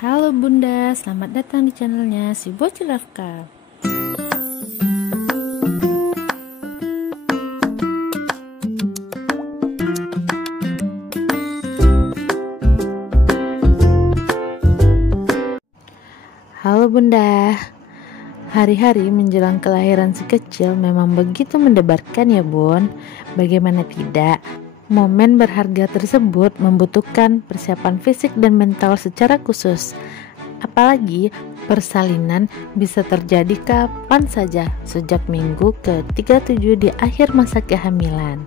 Halo Bunda, selamat datang di channelnya si Bocil Rafka. Halo Bunda, hari-hari menjelang kelahiran si kecil memang begitu mendebarkan ya Bun. Bagaimana tidak? Momen berharga tersebut membutuhkan persiapan fisik dan mental secara khusus. Apalagi persalinan bisa terjadi kapan saja sejak minggu ke-37 di akhir masa kehamilan.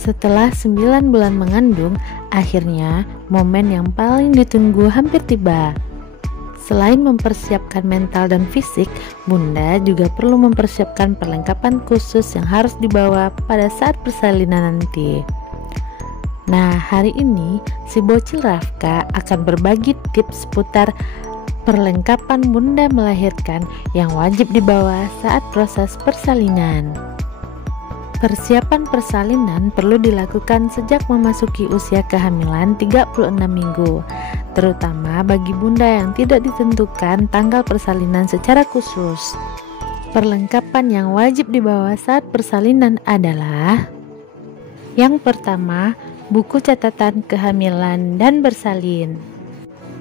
Setelah 9 bulan mengandung, akhirnya momen yang paling ditunggu hampir tiba. Selain mempersiapkan mental dan fisik, Bunda juga perlu mempersiapkan perlengkapan khusus yang harus dibawa pada saat persalinan nanti. Nah, hari ini si Bocil Rafka akan berbagi tips seputar perlengkapan Bunda melahirkan yang wajib dibawa saat proses persalinan. Persiapan persalinan perlu dilakukan sejak memasuki usia kehamilan 36 minggu, terutama bagi Bunda yang tidak ditentukan tanggal persalinan secara khusus. Perlengkapan yang wajib dibawa saat persalinan adalah: yang pertama, buku catatan kehamilan dan bersalin.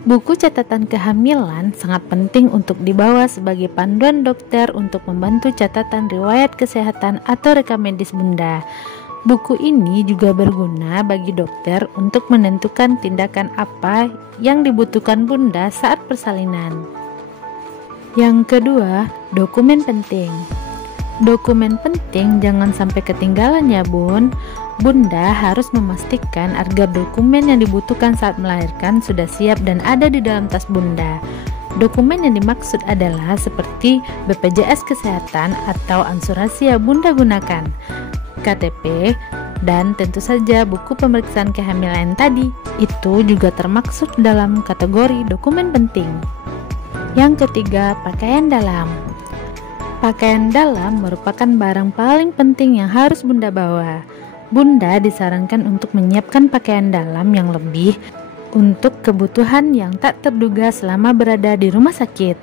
Buku catatan kehamilan sangat penting untuk dibawa sebagai panduan dokter untuk membantu catatan riwayat kesehatan atau rekam medis Bunda. Buku ini juga berguna bagi dokter untuk menentukan tindakan apa yang dibutuhkan Bunda saat persalinan. Yang kedua, dokumen penting. Dokumen penting jangan sampai ketinggalan ya Bun. Bunda harus memastikan agar dokumen yang dibutuhkan saat melahirkan sudah siap dan ada di dalam tas Bunda. Dokumen yang dimaksud adalah seperti BPJS Kesehatan atau asuransi yang Bunda gunakan, KTP, dan tentu saja buku pemeriksaan kehamilan tadi. Itu juga termaksud dalam kategori dokumen penting. Yang ketiga, pakaian dalam. Pakaian dalam merupakan barang paling penting yang harus Bunda bawa. Bunda disarankan untuk menyiapkan pakaian dalam yang lebih untuk kebutuhan yang tak terduga selama berada di rumah sakit.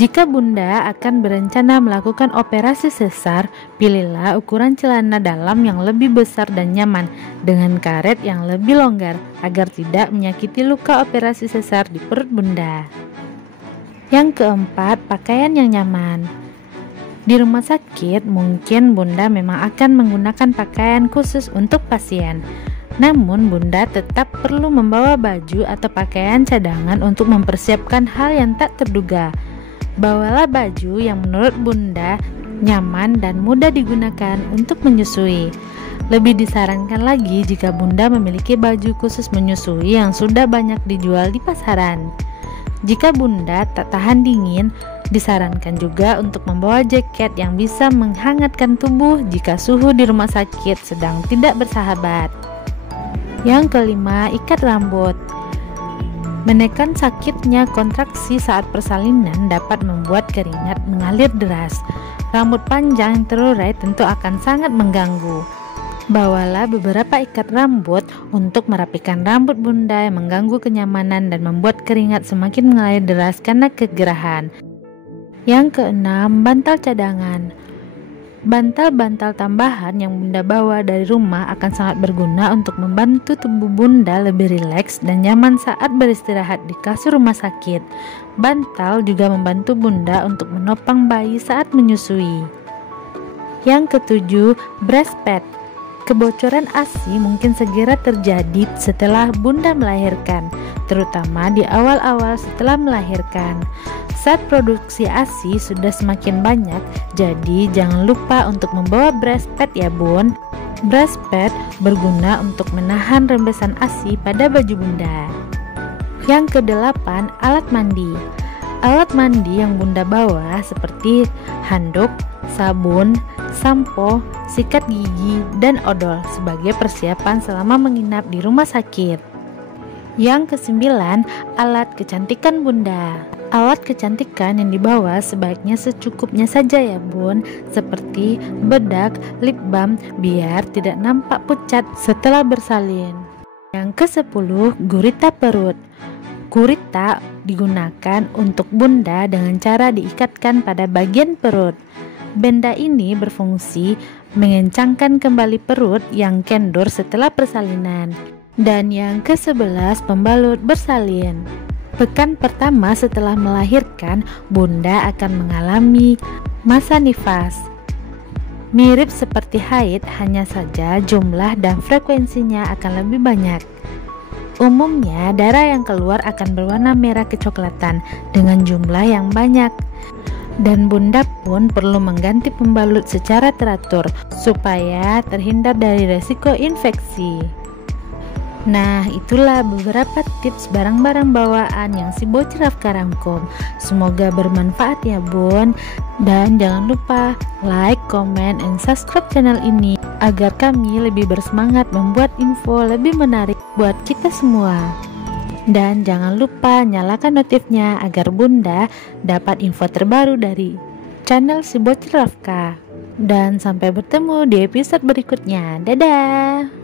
Jika Bunda akan berencana melakukan operasi sesar, pilihlah ukuran celana dalam yang lebih besar dan nyaman dengan karet yang lebih longgar agar tidak menyakiti luka operasi sesar di perut Bunda. Yang keempat, pakaian yang nyaman. Di rumah sakit, mungkin Bunda memang akan menggunakan pakaian khusus untuk pasien. Namun, Bunda tetap perlu membawa baju atau pakaian cadangan untuk mempersiapkan hal yang tak terduga. Bawalah baju yang menurut Bunda nyaman dan mudah digunakan untuk menyusui. Lebih disarankan lagi jika Bunda memiliki baju khusus menyusui yang sudah banyak dijual di pasaran. Jika Bunda tak tahan dingin, disarankan juga untuk membawa jaket yang bisa menghangatkan tubuh jika suhu di rumah sakit sedang tidak bersahabat. Yang kelima, ikat rambut. Menekan sakitnya kontraksi saat persalinan dapat membuat keringat mengalir deras. Rambut panjang yang terurai tentu akan sangat mengganggu. Bawalah beberapa ikat rambut untuk merapikan rambut Bunda yang mengganggu kenyamanan dan membuat keringat semakin mengalir deras karena kegerahan. Yang keenam, bantal cadangan. Bantal-bantal tambahan yang Bunda bawa dari rumah akan sangat berguna untuk membantu tubuh Bunda lebih rileks dan nyaman saat beristirahat di kasur rumah sakit. Bantal juga membantu Bunda untuk menopang bayi saat menyusui. Yang ketujuh, breastpad. Kebocoran ASI mungkin segera terjadi setelah Bunda melahirkan, terutama di awal-awal setelah melahirkan. Saat produksi ASI sudah semakin banyak, jadi jangan lupa untuk membawa breastpad ya Bun. Breastpad berguna untuk menahan rembesan ASI pada baju Bunda. Yang kedelapan, alat mandi. Alat mandi yang Bunda bawa seperti handuk, sabun, sampo, sikat gigi, dan odol sebagai persiapan selama menginap di rumah sakit. Yang kesembilan, alat kecantikan Bunda. Alat kecantikan yang dibawa sebaiknya secukupnya saja ya Bun, seperti bedak, lip balm biar tidak nampak pucat setelah bersalin. Yang ke-10, gurita perut. Gurita digunakan untuk bunda dengan cara diikatkan pada bagian perut. Benda ini berfungsi mengencangkan kembali perut yang kendor setelah persalinan. Dan yang ke-11, pembalut bersalin. Pekan pertama setelah melahirkan, bunda akan mengalami masa nifas. Mirip seperti haid, hanya saja jumlah dan frekuensinya akan lebih banyak. Umumnya, darah yang keluar akan berwarna merah kecoklatan dengan jumlah yang banyak. Dan bunda pun perlu mengganti pembalut secara teratur supaya terhindar dari resiko infeksi. Nah, itulah beberapa tips barang-barang bawaan yang si bocil Rafka rangkum. Semoga bermanfaat ya bun. Dan jangan lupa like, comment, and subscribe channel ini agar kami lebih bersemangat membuat info lebih menarik buat kita semua. Dan jangan lupa nyalakan notifnya agar bunda dapat info terbaru dari channel si bocil Rafka. Dan sampai bertemu di episode berikutnya. Dadah.